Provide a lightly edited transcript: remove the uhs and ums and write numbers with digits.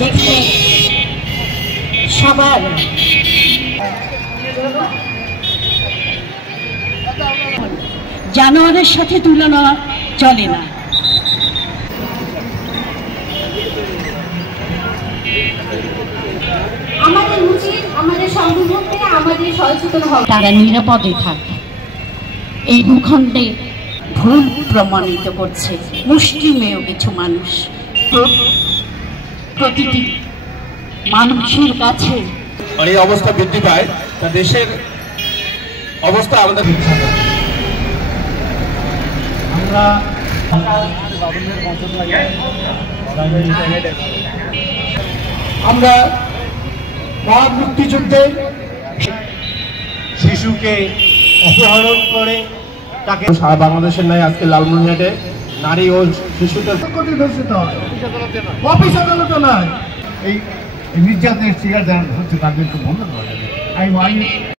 যেখানে সবার জানোয়ারের সাথে তুলনা চলে না। আমাদের উচিত আমাদের সংবিধানকে আমাদের সচেতন হওয়া। তারা নিরাপদে থাকে। এই ভূখণ্ডে ভুল প্রমাণিত করছে মুষ্টিমেয় কিছু মানুষ। প্রতিটি মানুষের কাছে এই অবস্থা বৃদ্ধি পায়, তা দেশের অবস্থা আমাদের আমরা মহান মুক্তিযুদ্ধে শিশুকে অপহরণ করে তাকে সারা বাংলাদেশের নাই আজকে লালমনিরহাটে নারী ও শিশুদের ধর্ষিত হয়, অফিস আদালত নয়। এই নির্যাতনের শিকার যারা হচ্ছে তাদেরকে বন্ধ করা যাবে।